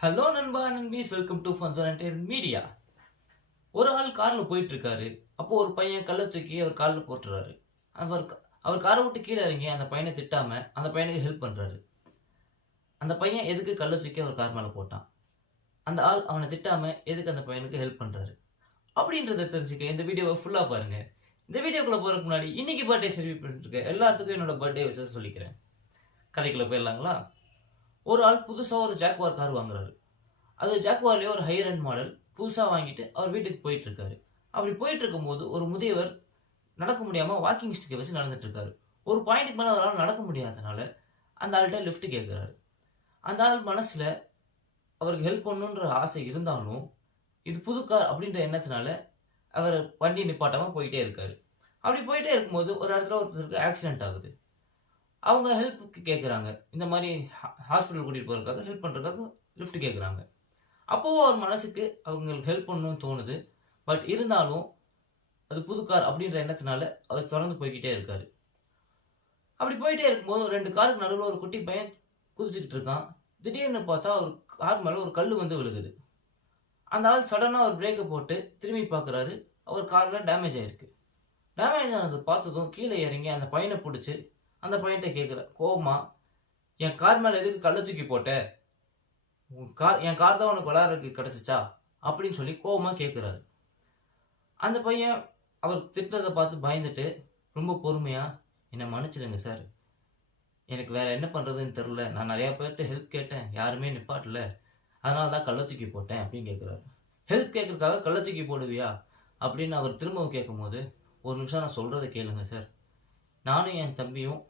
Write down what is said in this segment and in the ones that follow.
Hello நண்பா நண்பீஸ், welcome to ஃபன்சோன் media. ஒரு ஆள் கார்ல போயிட்டு இருக்காரு. அப்போ ஒரு பையன் கல்லை தூக்கி அவர் காலில் போட்டுறாரு. அவர் அவர் காரை விட்டு கீழே இறங்கி அந்த பையனை திட்டாம அந்த பையனுக்கு ஹெல்ப் பண்றாரு. அந்த பையன் எதுக்கு கல்லை தூக்கி அவர் கார் மேலே போட்டான்? அந்த ஆள் அவனை திட்டாம எதுக்கு அந்த பையனுக்கு ஹெல்ப் பண்றாரு அப்படின்றத தெரிஞ்சுக்க இந்த வீடியோவை ஃபுல்லா பாருங்க. இந்த வீடியோக்குள்ள போறதுக்கு முன்னாடி இன்னைக்கு பர்த்டே செலிப்ரேட் பண்ணிட்டு இருக்க எல்லாத்துக்கும் என்னோட பர்த்டே விஷயம் சொல்லிக்கிறேன். கதைக்குள்ள போயிடலாங்களா? ஒரு ஆள் புதுசா ஒரு ஜாக்வார் கார் வாங்குறாரு. அது ஜாக்வார்லேயே ஒரு ஹையர் அண்ட் மாடல் புதுசாக வாங்கிட்டு அவர் வீட்டுக்கு போயிட்டு இருக்காரு. அப்படி போயிட்டு இருக்கும்போது ஒரு முதியவர் நடக்க முடியாமல் வாக்கிங் ஸ்டிக்கை வச்சு நடந்துட்டு இருக்காரு. ஒரு பாயிண்ட்டுக்கு மேலே அவரால் நடக்க முடியாதனால அந்த ஆள்கிட்ட லிஃப்ட் கேட்குறாரு. அந்த ஆள் மனசில் அவருக்கு ஹெல்ப் பண்ணணுன்ற ஆசை இருந்தாலும் இது புது கார் அப்படின்ற எண்ணத்தினால அவர் வண்டி நிப்பாட்டாமல் போயிட்டே இருக்காரு. அப்படி போயிட்டே இருக்கும்போது ஒரு இடத்துல ஒருத்தருக்கு ஆக்சிடென்ட் ஆகுது. அவங்க ஹெல்ப்புக்கு கேட்குறாங்க. இந்த மாதிரி ஹாஸ்பிட்டல் கூட்டிகிட்டு போகிறதுக்காக ஹெல்ப் பண்ணுறதுக்காக லிஃப்ட் கேட்குறாங்க. அப்போவும் அவர் மனசுக்கு அவங்களுக்கு ஹெல்ப் பண்ணணும்னு தோணுது. பட் இருந்தாலும் அது புது கார் அப்படின்ற எண்ணத்தினால அவர் தொடர்ந்து போய்கிட்டே இருக்காரு. அப்படி போயிட்டே இருக்கும்போது ஒரு 2 காருக்கு நடுவில் ஒரு குட்டி பையன் குதிச்சுக்கிட்டு இருக்கான். திடீர்னு பார்த்தா ஒரு கார் மேலே ஒரு கல் வந்து விழுகுது. அந்த ஆள் சடனாக ஒரு பிரேக்கை போட்டு திரும்பி பார்க்குறாரு. அவர் காரில் டேமேஜ் ஆகிருக்கு. டேமேஜ் ஆனது பார்த்ததும் கீழே இறங்கி அந்த பையனை பிடிச்சி அந்த பையன்கிட்ட கேட்குற கோவமா, என் கார் மேலே எதுக்கு கல்லை தூக்கி போட்ட? என் கார் தான் உனக்கு விளையாடுறதுக்கு கிடைச்சிச்சா அப்படின்னு சொல்லி கோவமா கேட்குறாரு. அந்த பையன் அவர் திட்டுறதை பார்த்து பயந்துட்டு ரொம்ப பொறுமையா, என்னை மன்னிச்சிடுங்க சார், எனக்கு வேற என்ன பண்றதுன்னு தெரில, நான் நிறைய பேர்கிட்ட ஹெல்ப் கேட்டேன், யாருமே நிப்பாட்டல, அதனால தான் கள்ள தூக்கி போட்டேன் அப்படின்னு கேட்குறாரு. ஹெல்ப் கேட்கறதுக்காக கள்ள தூக்கி போடுவியா அப்படின்னு அவர் திரும்பவும் கேட்கும்போது, ஒரு நிமிஷம் நான் சொல்றதை கேளுங்க சார், நானும் என் தம்பியும்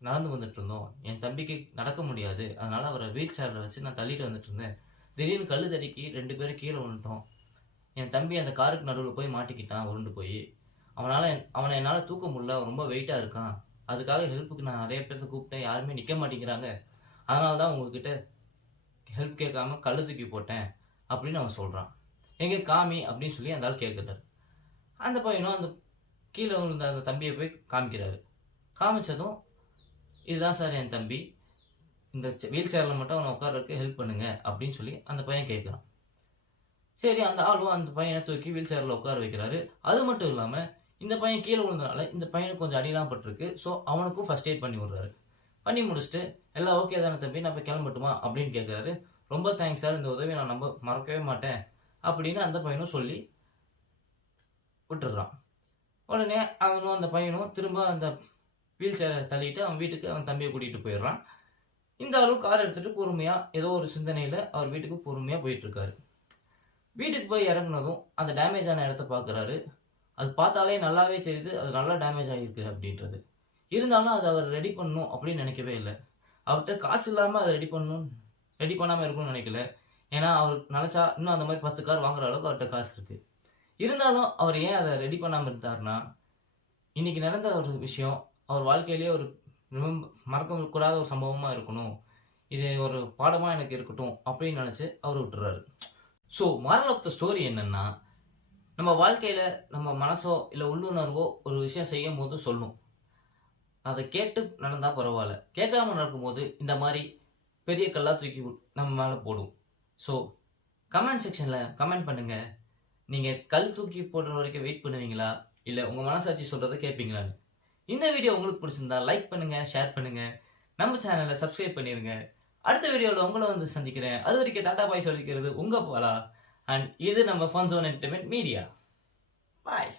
நடந்து வந்துட்டு இருந்தோம். என் தம்பிக்கு நடக்க முடியாது, அதனால அவரை வீல் சேரில் வச்சு நான் தள்ளிட்டு வந்துட்டு இருந்தேன். திடீர்னு கல் தடுக்கி 2 பேரும் கீழே விழுந்துட்டோம். என் தம்பி அந்த காருக்கு நடுவில் போய் மாட்டிக்கிட்டான் உருண்டு போய். அவனை என்னால் தூக்க முடியல, அவன் ரொம்ப வெயிட்டாக இருக்கான். அதுக்காக ஹெல்ப்புக்கு நான் நிறைய பேர்த்த கூப்பிட்டேன், யாருமே நிற்க மாட்டேங்கிறாங்க. அதனால தான் உங்ககிட்ட ஹெல்ப் கேட்காம கல் தூக்கி போட்டேன் அப்படின்னு அவன் சொல்கிறான். எங்கே காமி அப்படின்னு சொல்லி அந்த ஆள் கேட்குறாரு. அந்த பையனும் அந்த கீழே விழுந்த அந்த தம்பியை போய் காமிக்கிறாரு. காமிச்சதும், இதுதான் சார் என் தம்பி, இந்த வீல் சேரில் மட்டும் அவனை உட்கார்றதுக்கு ஹெல்ப் பண்ணுங்க அப்படின்னு சொல்லி அந்த பையன் கேட்குறான். சரி, அந்த ஆளும் அந்த பையனை தூக்கி வீல் சேரில் உட்கார வைக்கிறாரு. அது மட்டும் இல்லாமல் இந்த பையன் கீழே விழுந்தனால இந்த பையனுக்கு கொஞ்சம் அடிலாம் பட்டிருக்கு. ஸோ அவனுக்கும் ஃபர்ஸ்ட் எய்ட் பண்ணி விடுறாரு. பண்ணி முடிச்சுட்டு, எல்லாம் ஓகே தானே தம்பி, நான் இப்போ கிளம்பட்டுமா அப்படின்னு கேட்குறாரு. ரொம்ப தேங்க்ஸ் சார், இந்த உதவியை நான் மறக்கவே மாட்டேன் அப்படின்னு அந்த பையனும் சொல்லி விட்டுடுறான். உடனே அவனும் அந்த பையனும் திரும்ப அந்த வீல் சேரை தள்ளிட்டு அவன் வீட்டுக்கு அவன் தம்பியை கூட்டிகிட்டு போயிடுறான். இந்த ஆளும் கார் எடுத்துகிட்டு பொறுமையாக ஏதோ ஒரு சிந்தனையில் அவர் வீட்டுக்கு பொறுமையாக போயிட்டுருக்காரு. வீட்டுக்கு போய் இறங்குனதும் அந்த டேமேஜ் ஆன இடத்த பார்க்குறாரு. அது பார்த்தாலே நல்லாவே தெரியுது அது நல்லா டேமேஜ் ஆகிருக்கு அப்படின்றது. இருந்தாலும் அதை அவர் ரெடி பண்ணணும் அப்படின்னு நினைக்கவே இல்லை. அவர்கிட்ட காசு இல்லாமல் அதை ரெடி பண்ணாமல் இருக்கணும்னு நினைக்கல. ஏன்னா அவர் நினச்சா இன்னும் அந்த மாதிரி 10 கார் வாங்குற அளவுக்கு அவர்கிட்ட காசு இருக்குது. இருந்தாலும் அவர் ஏன் அதை ரெடி பண்ணாமல் இருந்தார்னா, இன்னைக்கு நடந்த ஒரு விஷயம் அவர் வாழ்க்கையிலேயே ஒரு மறக்க கூடாத ஒரு சம்பவமாக இருக்கணும், இது ஒரு பாடமாக எனக்கு இருக்கட்டும் அப்படின்னு நினச்சி அவர் விட்டுறாரு. So moral of the story என்னன்னா, நம்ம வாழ்க்கையில் நம்ம மனசோ இல்லை உள்ளுணர்வோ ஒரு விஷயம் செய்யும் போது சொல்லும், அதை கேட்டு நடந்தால் பரவாயில்ல, கேட்காம நடக்கும்போது இந்த மாதிரி பெரிய கல்லா தூக்கி நம்ம மேலே போடும். ஸோ கமெண்ட் செக்ஷனில் கமெண்ட் பண்ணுங்கள், நீங்கள் கல் தூக்கி போடுற வரைக்கும் வெயிட் பண்ணுவீங்களா இல்லை உங்கள் மனசாட்சி சொல்கிறத கேட்பீங்களான்னு. இந்த வீடியோ உங்களுக்கு பிடிச்சிருந்தா லைக் பண்ணுங்க, ஷேர் பண்ணுங்க, நம்ம சேனலை சப்ஸ்கிரைப் பண்ணிருங்க. அடுத்த வீடியோவில் உங்களை வந்து சந்திக்கிறேன். அது வரைக்கும் டாடா பாய் சொல்லிக்கிறது உங்க பாலா. அண்ட் இது நம்ம ஃபன் ஜோன் என்டர்டைன்மெண்ட் மீடியா. பாய்.